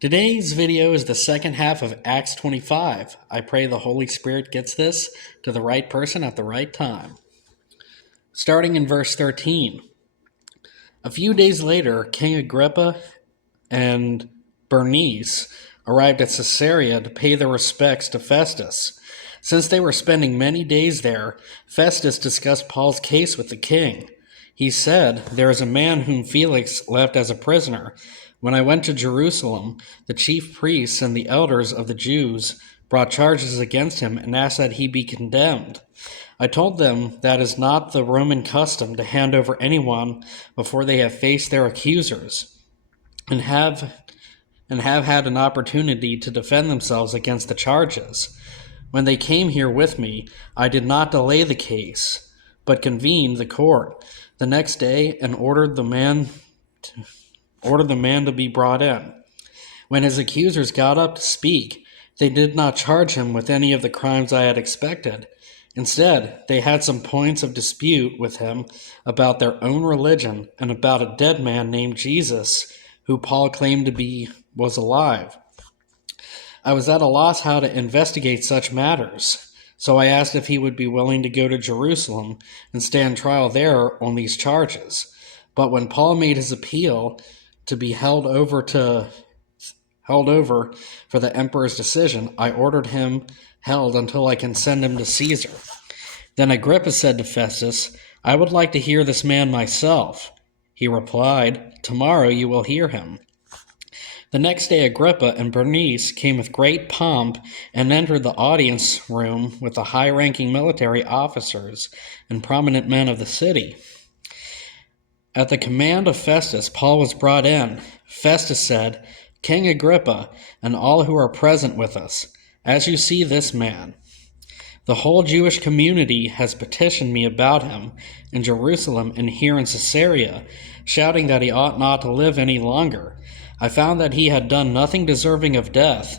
Today's video is the second half of Acts 25. I pray the Holy Spirit gets this to the right person at the right time. Starting in verse 13. A few days later, King Agrippa and Bernice arrived at Caesarea to pay their respects to Festus. Since they were spending many days there, Festus discussed Paul's case with the king. He said, "There is a man whom Felix left as a prisoner. When I went to Jerusalem, the chief priests and the elders of the Jews brought charges against him and asked that he be condemned. I told them that is not the Roman custom to hand over anyone before they have faced their accusers and have had an opportunity to defend themselves against the charges. When they came here with me, I did not delay the case, but convened the court the next day and ordered the man to be brought in. When his accusers got up to speak, they did not charge him with any of the crimes I had expected. Instead, they had some points of dispute with him about their own religion and about a dead man named Jesus, who Paul claimed was alive. I was at a loss how to investigate such matters, so I asked if he would be willing to go to Jerusalem and stand trial there on these charges. But when Paul made his appeal to be held over for the emperor's decision, I ordered him held until I can send him to Caesar." Then Agrippa said to Festus, "I would like to hear this man myself." He replied, "Tomorrow you will hear him." The next day Agrippa and Bernice came with great pomp and entered the audience room with the high-ranking military officers and prominent men of the city. At the command of Festus, Paul was brought in. Festus said, "King Agrippa, and all who are present with us, as you see this man, the whole Jewish community has petitioned me about him in Jerusalem and here in Caesarea, shouting that he ought not to live any longer. I found that he had done nothing deserving of death,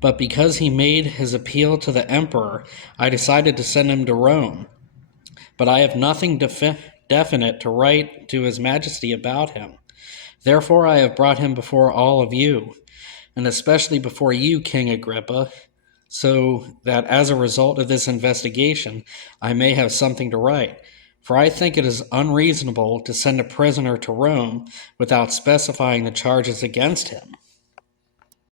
but because he made his appeal to the emperor, I decided to send him to Rome. But I have nothing definite to write to his majesty about him. Therefore I have brought him before all of you, and especially before you, King Agrippa, so that as a result of this investigation, I may have something to write. For I think it is unreasonable to send a prisoner to Rome without specifying the charges against him."